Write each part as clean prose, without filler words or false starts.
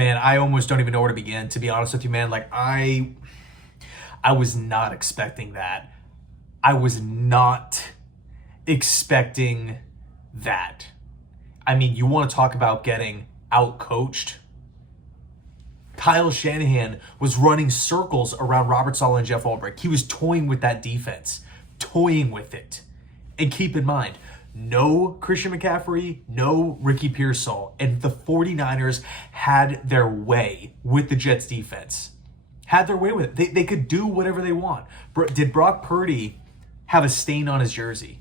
Man, I almost don't even know where to begin, to be honest with you, man. Like, I was not expecting that. I was not expecting that. I mean, you want to talk about getting outcoached? Kyle Shanahan was running circles around Robert Saleh and Jeff Ulbrich. He was toying with that defense, toying with it. And keep in mind, no Christian McCaffrey, no Ricky Pearsall, and the 49ers had their way with the Jets defense. Had their way with it. They could do whatever they want. Did Brock Purdy have a stain on his jersey?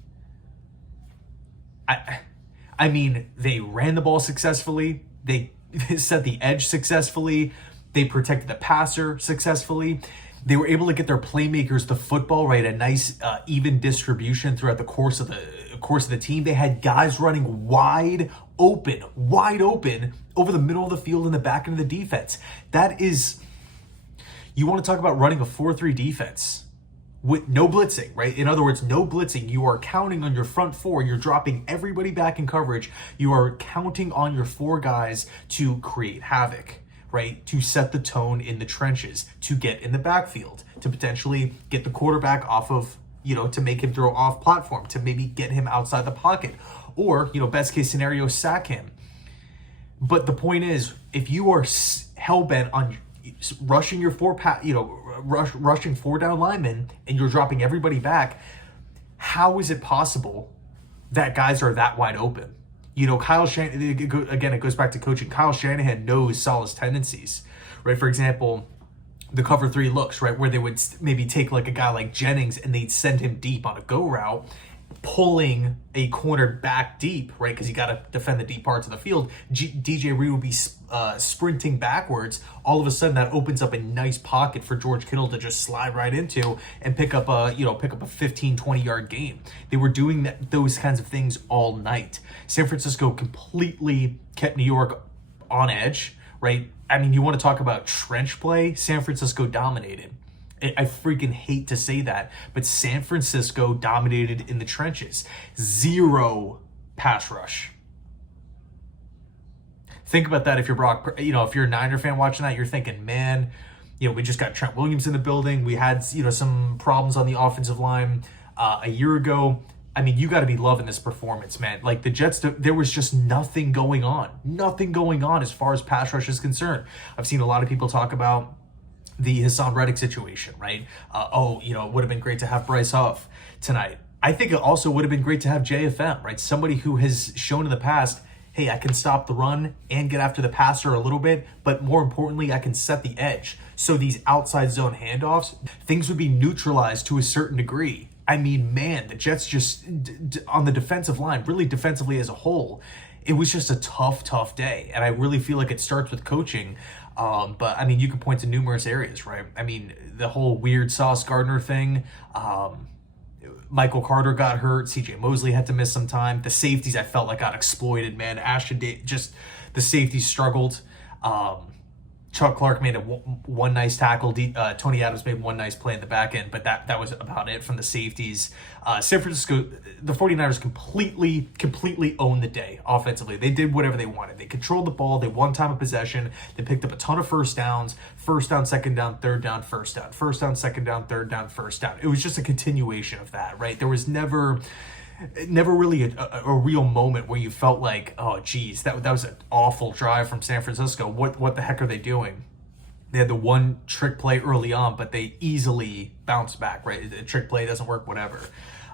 I mean, they ran the ball successfully. They set the edge successfully. They protected the passer successfully. They were able to get their playmakers the football, right? A nice even distribution throughout the course of the team. They had guys running wide open over the middle of the field in the back end of the defense. That is, you want to talk about running a 4-3 defense with no blitzing, right? In other words, no blitzing. You are counting on your front four. You're dropping everybody back in coverage. You are counting on your four guys to create havoc, right? To set the tone in the trenches, to get in the backfield, to potentially get the quarterback off of, to make him throw off platform, to maybe get him outside the pocket, or, best case scenario, sack him. But the point is, if you are hell-bent on rushing your rushing four down linemen and you're dropping everybody back, how is it possible that guys are that wide open? Kyle Shanahan, again, it goes back to coaching. Kyle Shanahan knows Saleh's tendencies, right? For example, the cover 3 looks, right, where they would maybe take like a guy like Jennings and they'd send him deep on a go route, pulling a corner back deep, right, because you got to defend the deep parts of the field. DJ Reed would be sprinting backwards. All of a sudden, that opens up a nice pocket for George Kittle to just slide right into and pick up a 15, 20-yard gain. They were doing those kinds of things all night. San Francisco completely kept New York on edge, right? I mean, you want to talk about trench play? San Francisco dominated. I freaking hate to say that, but San Francisco dominated in the trenches. 0 pass rush. Think about that if you're if you're a Niner fan watching that, you're thinking, man, we just got Trent Williams in the building. We had, some problems on the offensive line a year ago. I mean, you got to be loving this performance, man. Like the Jets, there was just nothing going on. Nothing going on as far as pass rush is concerned. I've seen a lot of people talk about the Hassan Reddick situation, right? It would have been great to have Bryce Huff tonight. I think it also would have been great to have JFM, right? Somebody who has shown in the past, hey, I can stop the run and get after the passer a little bit, but more importantly, I can set the edge. So these outside zone handoffs, things would be neutralized to a certain degree. I mean, man, the Jets just, on the defensive line, really defensively as a whole, it was just a tough day. And I really feel like it starts with coaching. But I mean, you can point to numerous areas, right? I mean, the whole weird Sauce Gardner thing. Michael Carter got hurt. CJ Mosley had to miss some time. The safeties, I felt like got exploited, man. Ashton, just the safeties struggled. Chuck Clark made one nice tackle. Tony Adams made one nice play in the back end, but that was about it from the safeties. San Francisco, the 49ers completely owned the day offensively. They did whatever they wanted. They controlled the ball. They won time of possession. They picked up a ton of first downs. First down, second down, third down, first down. First down, second down, third down, first down. It was just a continuation of that, right? There was never really a real moment where you felt like, oh, geez, that was an awful drive from San Francisco. What the heck are they doing? They had the one trick play early on, but they easily bounced back, right? The trick play doesn't work, whatever.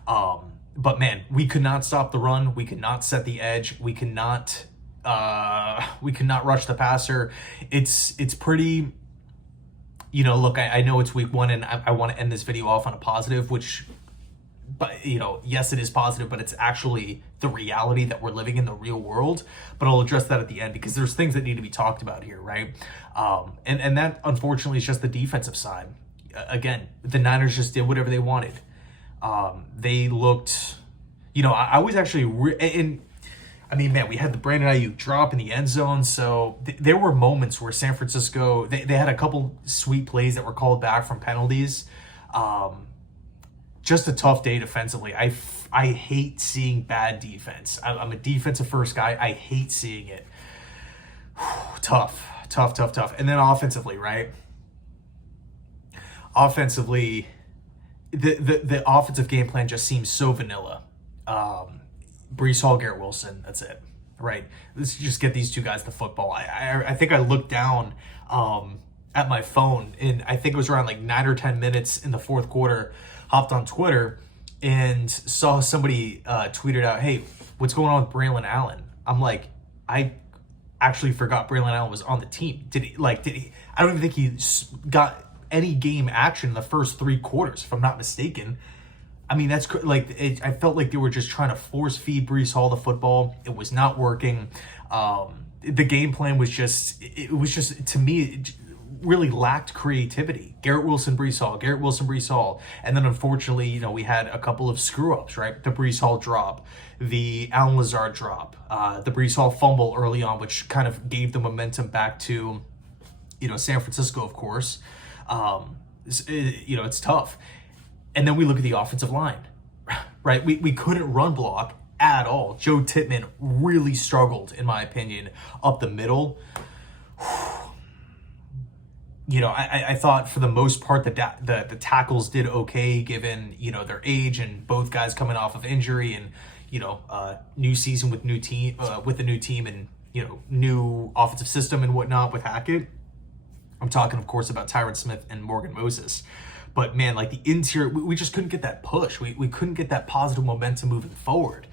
But man, we could not stop the run. We could not set the edge. We could not rush the passer. It's pretty, look, I know it's week 1 and I want to end this video off on a positive, but yes, it is positive, but it's actually the reality that we're living in the real world. But I'll address that at the end because there's things that need to be talked about here, right? And that unfortunately is just the defensive side. Again, the Niners just did whatever they wanted. They looked, I was actually, man, we had the Brandon Ayuk drop in the end zone. So there were moments where San Francisco, they had a couple sweet plays that were called back from penalties. Just a tough day defensively. I hate seeing bad defense. I'm a defensive first guy. I hate seeing it. Tough. Tough. And then offensively, right? Offensively, the offensive game plan just seems so vanilla. Breece Hall, Garrett Wilson, that's it, right? Let's just get these two guys the football. I think I looked down at my phone, and I think it was around like 9 or 10 minutes in the fourth quarter, hopped on Twitter and saw somebody tweeted out, "Hey, what's going on with Braylon Allen?" I'm like, I actually forgot Braylon Allen was on the team. Did he? I don't even think he got any game action in the first 3 quarters, if I'm not mistaken. I mean, that's I felt like they were just trying to force feed Breece Hall the football. It was not working. The game plan was just, to me, it really lacked creativity. Garrett Wilson, Breece Hall. And then unfortunately, we had a couple of screw ups, right? The Breece Hall drop, the Allen Lazard drop, the Breece Hall fumble early on, which kind of gave the momentum back to, San Francisco, of course. It's tough. And then we look at the offensive line, right? We couldn't run block at all. Joe Tippmann really struggled, in my opinion, up the middle. I thought for the most part the tackles did okay given, their age and both guys coming off of injury and, new season with new team, with the new team and, new offensive system and whatnot with Hackett. I'm talking, of course, about Tyron Smith and Morgan Moses. But man, like the interior, we just couldn't get that push. We couldn't get that positive momentum moving forward.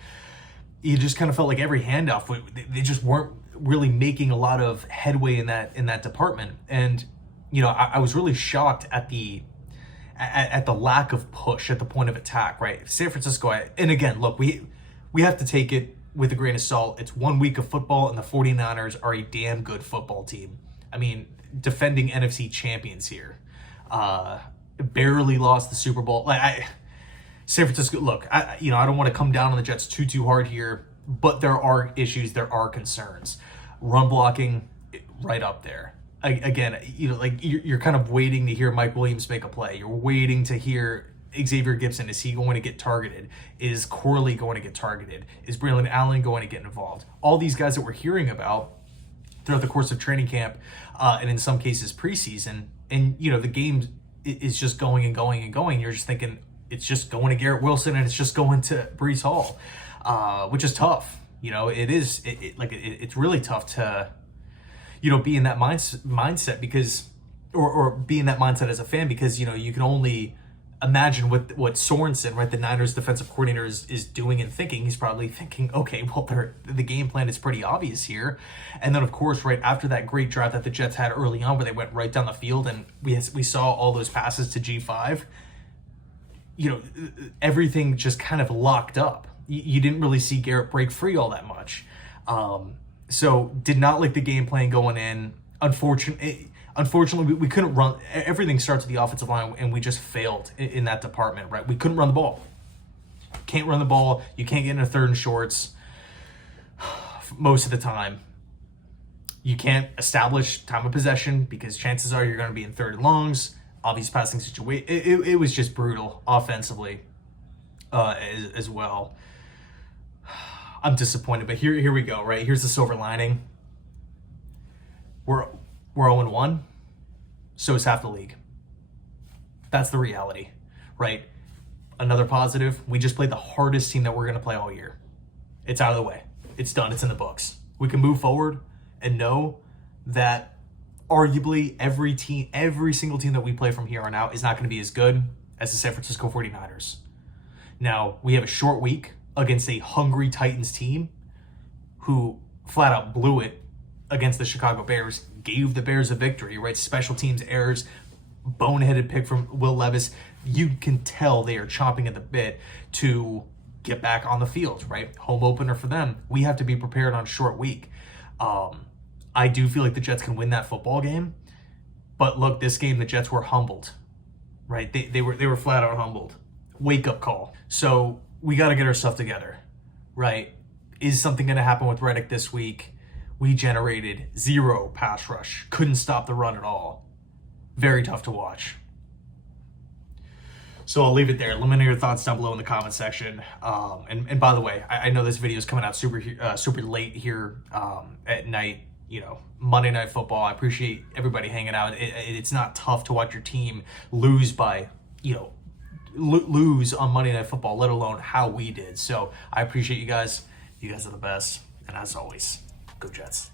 You just kind of felt like every handoff, they just weren't really making a lot of headway in that department. And I was really shocked at the lack of push at the point of attack. Right, San Francisco. And again, look, we have to take it with a grain of salt. It's 1 week of football, and the 49ers are a damn good football team. I mean, defending NFC champions here. Barely lost the Super Bowl. San Francisco, look, I don't want to come down on the Jets too hard here, but there are issues, there are concerns. Run blocking, right up there. Again, you're kind of waiting to hear Mike Williams make a play. You're waiting to hear Xavier Gipson. Is he going to get targeted? Is Corley going to get targeted? Is Braylon Allen going to get involved? All these guys that we're hearing about throughout the course of training camp, and in some cases preseason, and the game is just going and going and going. You're just thinking it's just going to Garrett Wilson and it's just going to Breece Hall, which is tough. It's really tough to, be in that mindset because, or be in that mindset as a fan because, you can only imagine what Sorensen, right, the Niners defensive coordinator is doing and thinking. He's probably thinking, okay, well, the game plan is pretty obvious here. And then, of course, right after that great drive that the Jets had early on where they went right down the field and we saw all those passes to G5, everything just kind of locked up. You didn't really see Garrett break free all that much. So did not like the game plan going in. Unfortunately, we couldn't run. Everything starts with the offensive line, and we just failed in that department, right? We couldn't run the ball. Can't run the ball. You can't get into 3rd and shorts most of the time. You can't establish time of possession because chances are you're going to be in 3rd and longs. Obvious passing situation. It was just brutal offensively as well. I'm disappointed, but here we go, right? Here's the silver lining. We're 0-1, so is half the league. That's the reality, right? Another positive, we just played the hardest team that we're going to play all year. It's out of the way. It's done. It's in the books. We can move forward and know that arguably every single team that we play from here on out is not going to be as good as the San Francisco 49ers. Now, we have a short week against a hungry Titans team who flat out blew it against the Chicago Bears, gave the Bears a victory, right? Special teams errors, boneheaded pick from Will Levis. You can tell they are chomping at the bit to get back on the field, right? Home opener for them. We have to be prepared on short week. I do feel like the Jets can win that football game, but look, this game, the Jets were humbled, right? They were flat out humbled. Wake up call. So we got to get our stuff together, right? Is something going to happen with Reddick this week? We generated 0 pass rush. Couldn't stop the run at all. Very tough to watch. So I'll leave it there. Let me know your thoughts down below in the comment section. And by the way, I know this video is coming out super late here at night. Monday Night Football. I appreciate everybody hanging out. It's not tough to watch your team lose by, lose on Monday Night Football, let alone how we did. So I appreciate you guys. You guys are the best. And as always, go Jets.